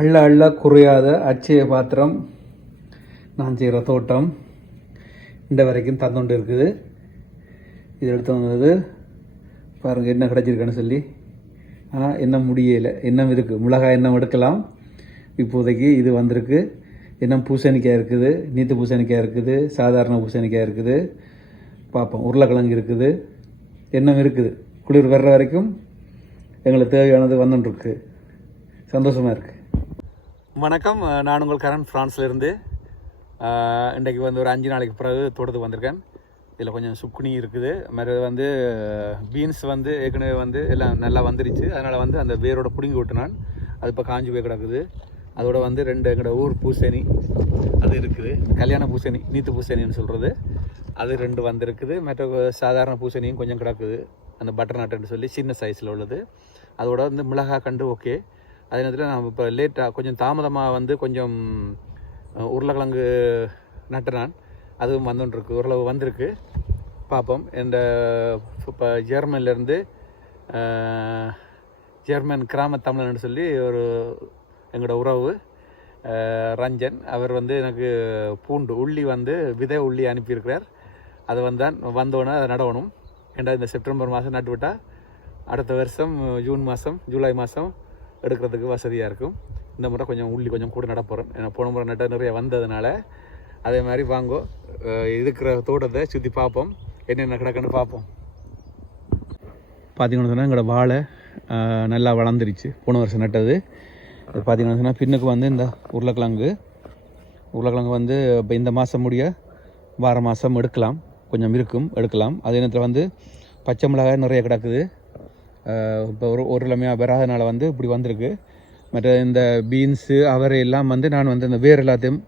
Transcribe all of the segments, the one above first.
அள்ள அள்ள குறையாத அட்சய பாத்திரம் நான் செய்கிற தோட்டம் இந்த வரைக்கும் தந்துண்டு இருக்குது. இது எடுத்து வந்தது பாருங்கள் என்ன கிடச்சிருக்குன்னு சொல்லி. ஆனால் எண்ணம் முடியலை, எண்ணம் இருக்குது, மிளகாய் எண்ணம் எடுக்கலாம். இப்போதைக்கு இது வந்திருக்கு. எண்ணம் பூசணிக்காய் இருக்குது, நீத்து பூசணிக்காய் இருக்குது, சாதாரண பூசணிக்காய் இருக்குது, பார்ப்போம். உருளைக்கிழங்கு இருக்குது, எண்ணம் இருக்குது. குளிர் வர்ற வரைக்கும் எங்களுக்கு தேவையானது வந்துட்டுருக்கு. சந்தோஷமாக இருக்குது. வணக்கம், நான் உங்கள் கரண் ஃப்ரான்ஸ்லேருந்து. இன்றைக்கு ஒரு 5 நாளைக்கு பிறகு தோட்டத்துக்கு வந்திருக்கேன். இதில் கொஞ்சம் சுக்குனி இருக்குது, மற்றது பீன்ஸ் ஏற்கனவே எல்லாம் நல்லா வந்துருச்சு. அதனால் அந்த வேரோட பிடுங்கி விட்டு நான் அது இப்போ காஞ்சி போய் கிடக்குது. அதோட 2 எங்களோட ஊர் பூசணி அது இருக்குது, கல்யாண பூசணி, நீத்து பூசணின்னு சொல்கிறது, அது 2 வந்திருக்குது. மற்ற சாதாரண பூசணியும் கொஞ்சம் கிடக்குது, அந்த பட்டர் நட்டுன்னு சொல்லி சின்ன சைஸில் உள்ளது. அதோட மிளகாய் கண்டு ஓகே. அதே நேரத்தில் நான் இப்போ லேட்டாக கொஞ்சம் தாமதமாக கொஞ்சம் உருளைக்கிழங்கு நட்டு நான் அதுவும் வந்துட்டுருக்கு, ஓரளவு வந்திருக்கு. பார்ப்போம். இந்த இப்போ ஜெர்மன்லேருந்து ஜெர்மன் கிராம தமிழன்னு சொல்லி ஒரு எங்களோட உறவு ரஞ்சன், அவர் எனக்கு பூண்டு உள்ளி விதை உள்ளி அனுப்பியிருக்கிறார். அது வந்தோடனே அதை நடவணும். ஏன்னா இந்த செப்டம்பர் மாதம் நட்டு விட்டால் அடுத்த வருஷம் ஜூன் மாதம் ஜூலை மாதம் எடுக்கிறதுக்கு வசதியாக இருக்கும். இந்த முறை கொஞ்சம் உள்ளி கொஞ்சம் கூட நடப்போகிறேன். ஏன்னா போன முறை நட்ட நிறைய வந்ததுனால அதே மாதிரி வாங்கோ இருக்கிற தோட்டத்தை சுற்றி பார்ப்போம், என்னென்ன கிடக்குன்னு பார்ப்போம். பார்த்தீங்கன்னு சொன்னால் எங்களோட வாழை நல்லா வளர்ந்துருச்சு. போன வருஷம் நட்டது. அது பார்த்தீங்கன்னு சொன்னால் பின்னுக்கு இந்த உருளைக்கிழங்கு இப்போ இந்த மாதம் முடிய வார மாதம் எடுக்கலாம், கொஞ்சம் இருக்கும் எடுக்கலாம். அதே நேரத்தில் பச்சை மிளகாய் நிறைய கிடக்குது. இப்போ ஒரு இளமையாக வராதனால இப்படி வந்திருக்கு. மற்ற இந்த பீன்ஸு அவரை எல்லாம் நான் இந்த வேர் எல்லாத்தையும்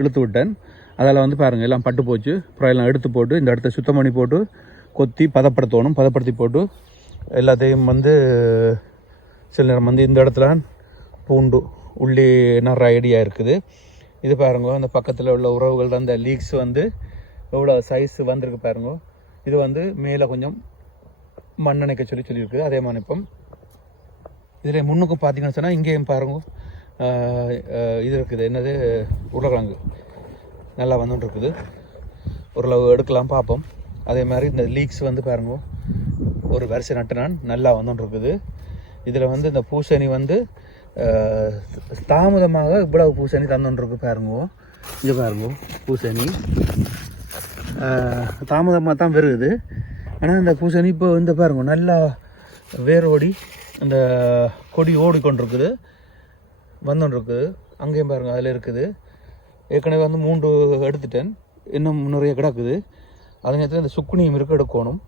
இழுத்து விட்டேன். அதில் பாருங்கள் எல்லாம் பட்டு போச்சு. அப்புறம் எல்லாம் எடுத்து போட்டு இந்த இடத்த சுத்தம் பண்ணி போட்டு கொத்தி பதப்படுத்தணும். பதப்படுத்தி போட்டு எல்லாத்தையும் சில நேரம் இந்த இடத்துல பூண்டு உள்ளி நிறைய ஐடியா இருக்குது. இது பாருங்க, அந்த பக்கத்தில் உள்ள உறவுகள் அந்த லீக்ஸ் எவ்வளோ சைஸ் வந்திருக்கு பாருங்க. இது மேலே கொஞ்சம் மண்ணெண்ணைக்க சொல்லியிருக்கு. அதே மாதிரி இப்போ இதில் முன்னுக்கும் பார்த்தீங்கன்னு சொன்னால் இங்கேயும் பாருங்க, இது இருக்குது, என்னது உருளைக்கிழங்கு நல்லா வந்துட்டு இருக்குது. ஓரளவு எடுக்கலாம், பார்ப்போம். அதே மாதிரி இந்த லீக்ஸ் பாருங்க, ஒரு வரிசை நட்டு நான் நல்லா வந்துட்டு இருக்குது. இதில் இந்த பூசணி தாமதமாக இவ்வளவு பூசணி தந்துருக்கு பாருங்க. இங்கே பாருங்க, பூசணி தாமதமாக தான் வருது. ஆனால் இந்த பூசணி இப்போ பாருங்க நல்லா வேரோடி அந்த கொடி ஓடிக்கொண்டிருக்குது, வந்துட்டுருக்குது. அங்கேயும் பாருங்கள் அதில் இருக்குது. ஏற்கனவே 3 எடுத்துட்டேன், இன்னும் நிறைய கிடக்குது. அதே நேரத்தில் இந்த சுக்குனியும் இருக்க எடுக்கணும்.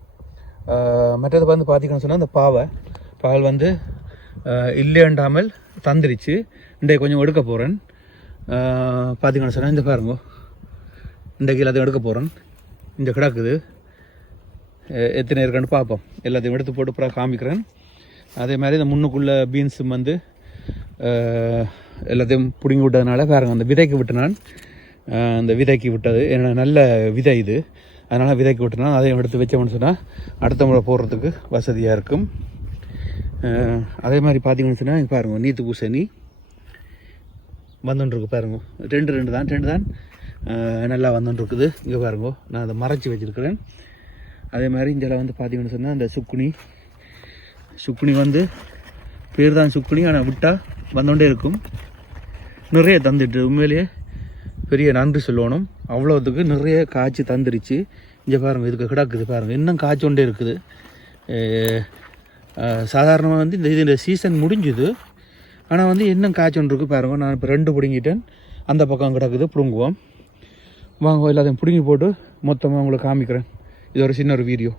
மற்றது பார்த்தீங்கன்னு சொன்னால் இந்த பால் இல்லையண்டாமல் தந்துருச்சு. இன்றைக்கு கொஞ்சம் எடுக்க போகிறேன். பார்த்தீங்கன்னு சொன்னால் இந்த பாருங்க, இன்றைக்கு எல்லாத்தையும் எடுக்க போகிறேன். இந்த கிடக்குது, எத்தனை இருக்குன்னு பார்ப்போம். எல்லாத்தையும் எடுத்து போட்டு அப்புறம் காமிக்கிறேன். அதே மாதிரி இந்த முன்னுக்குள்ளே பீன்ஸும் எல்லாத்தையும் பிடுங்கி விட்டதுனால பாருங்க, அந்த விதைக்கு விட்டு நான் அந்த விதைக்கு விட்டது என்ன நல்ல விதை இது, அதனால் விதைக்கு விட்டுனா அதையும் எடுத்து வச்சோம்னு சொன்னால் அடுத்த முறை போடுறதுக்கு வசதியாக இருக்கும். அதே மாதிரி பார்த்தீங்கன்னு சொன்னால் பாருங்கள், நீத்து பூசணி வந்துட்டுருக்கு பாருங்க. 2 தான் நல்லா வந்துட்டுருக்குது. இங்கே பாருங்க, நான் அதை மறைச்சி வச்சுருக்கிறேன். அதே மாதிரி இங்கே பார்த்தீங்கன்னு சொன்னால் அந்த சுக்குனி பேர் தான் சுக்குனி, ஆனால் விட்டால் வந்துகிட்டே இருக்கும். நிறைய தந்துட்டு உண்மையிலேயே பெரிய நன்றி சொல்லணும். அவ்வளோத்துக்கு நிறைய காய்ச்சி தந்துருச்சு. இங்கே பாருங்கள், இதுக்கு கிடக்குது பாருங்கள், இன்னும் காய்ச்சொண்டே இருக்குது. சாதாரணமாக இந்த சீசன் முடிஞ்சுது, ஆனால் இன்னும் காய்ச்சொண்டு இருக்குது பாருங்கள். நான் இப்போ 2 பிடுங்கிட்டேன், அந்த பக்கம் கிடக்குது, பிடுங்குவோம். வாங்க எல்லாத்தையும் பிடுங்கி போட்டு மொத்தமாக உங்களுக்கு காமிக்கிறேன். இது ஒரு சின்ன ஒரு வீடியோ.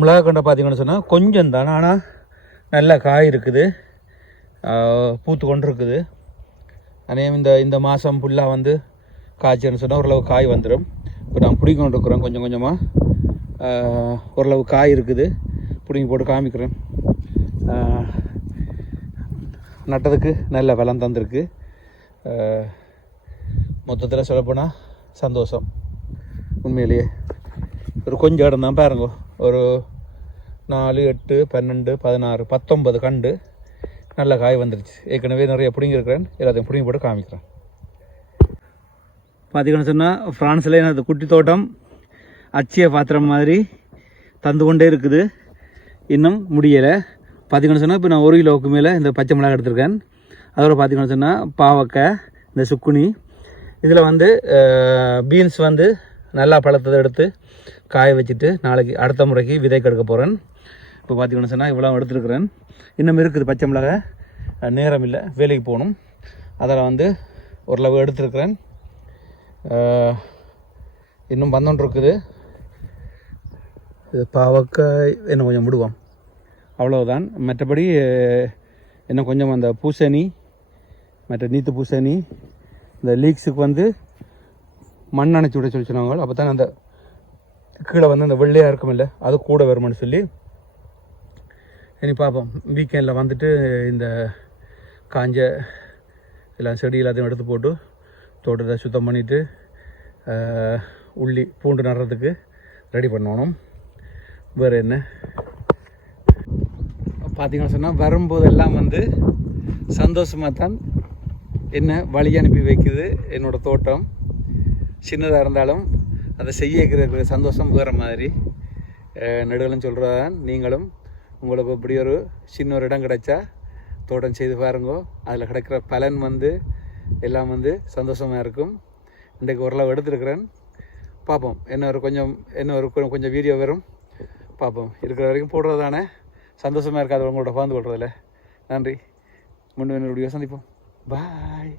மிளகா கண்டை பார்த்தீங்கன்னு சொன்னால் கொஞ்சம் தான், ஆனால் நல்ல காய் இருக்குது, பூத்து கொண்டு இருக்குது. அதே இந்த மாதம் ஃபுல்லாக காய்ச்சல்னு சொன்னால் ஓரளவு காய் வந்துடும். இப்போ நான் பிடிங்கி கொண்டு இருக்கிறேன் கொஞ்சம் கொஞ்சமாக. ஓரளவு காய் இருக்குது, பிடிங்கி போட்டு காமிக்கிறேன். நட்டதுக்கு நல்ல பலம் தந்திருக்கு. மொத்தத்தில் சொல்லப்போனால் சந்தோஷம். உண்மையிலேயே ஒரு கொஞ்சம் இடம் தான் பாருங்க, ஒரு 4, 8, 12, 16, 19 கண்டு நல்ல காய் வந்துருச்சு. ஏற்கனவே நிறைய பிடிங்கி இருக்கிறேன், எல்லாத்தையும் பிடிங்கி போட்டு காமிக்கிறேன். பார்த்தீங்கன்னு சொன்னால் ஃப்ரான்ஸில் எனது குட்டி தோட்டம் அச்சிய பாத்திரம் மாதிரி தந்து கொண்டே இருக்குது, இன்னும் முடியலை. பார்த்தீங்கன்னு சொன்னால் இப்போ நான் 1 கிலோவுக்கு மேலே இந்த பச்சை மிளகாய் எடுத்திருக்கேன். அதோட பார்த்தீங்கன்னு சொன்னால் பாவக்காய், இந்த சுக்குனி, இதில் வந்து பீன்ஸ் வந்து நல்லா பழத்தை எடுத்து காய வச்சுட்டு நாளைக்கு அடுத்த முறைக்கு விதைக்கு எடுக்க போகிறேன். இப்போ பார்த்தீங்கன்னு சொன்னால் இவ்வளோ எடுத்துருக்குறேன். இன்னும் இருக்குது பச்சை மிளகாய், நேரம் இல்லை, வேலைக்கு போகணும். அதில் வந்து ஓரளவு எடுத்துருக்குறேன். இன்னும் 12 இருக்குது. இது பாவக்காய் இன்னும் கொஞ்சம் விடுவோம், அவ்வளோதான். மற்றபடி இன்னும் கொஞ்சம் அந்த பூசணி, மற்ற நீத்து பூசணி, இந்த லீக்ஸுக்கு வந்து மண் அணைச்சி விட சொல்லி சொன்னாங்க. அப்போ தான் அந்த கீழே வந்து அந்த வெள்ளையாக இருக்கும் இல்லை, அது கூட வருமானு சொல்லி இனி பார்ப்போம். வீக்கெண்டில் வந்துட்டு இந்த காஞ்ச எல்லாம் செடி எல்லாத்தையும் எடுத்து போட்டு தோட்டத்தை சுத்தம் பண்ணிவிட்டு உள்ளி பூண்டு நடுறதுக்கு ரெடி பண்ணணும். வேறு என்ன பார்த்தீங்கன்னு சொன்னால் வரும்போதெல்லாம் வந்து சந்தோஷமாக தான் என்ன வழி அனுப்பி வைக்குது என்னோடய தோட்டம். சின்னதாக இருந்தாலும் அதை செய்யக்கிற சந்தோஷம் வேறு மாதிரி. நெடுகளும் சொல்கிறதான் நீங்களும் உங்களுக்கு இப்படி ஒரு சின்ன ஒரு இடம் கிடைச்சா தோட்டம் செய்து பாருங்கோ. அதில் கிடைக்கிற பலன் வந்து எல்லாம் வந்து சந்தோஷமாக இருக்கும். இன்றைக்கு ஓரளவு எடுத்துருக்கிறேன். பார்ப்போம், கொஞ்சம் வீடியோ வரும், பார்ப்போம். இருக்கிற வரைக்கும் போடுறது தானே, சந்தோஷமாக இருக்காது உங்களோட பகிர்ந்து கொள்றதில்ல. நன்றி. முன்னும் என்னுடைய சந்திப்போம். பாய்.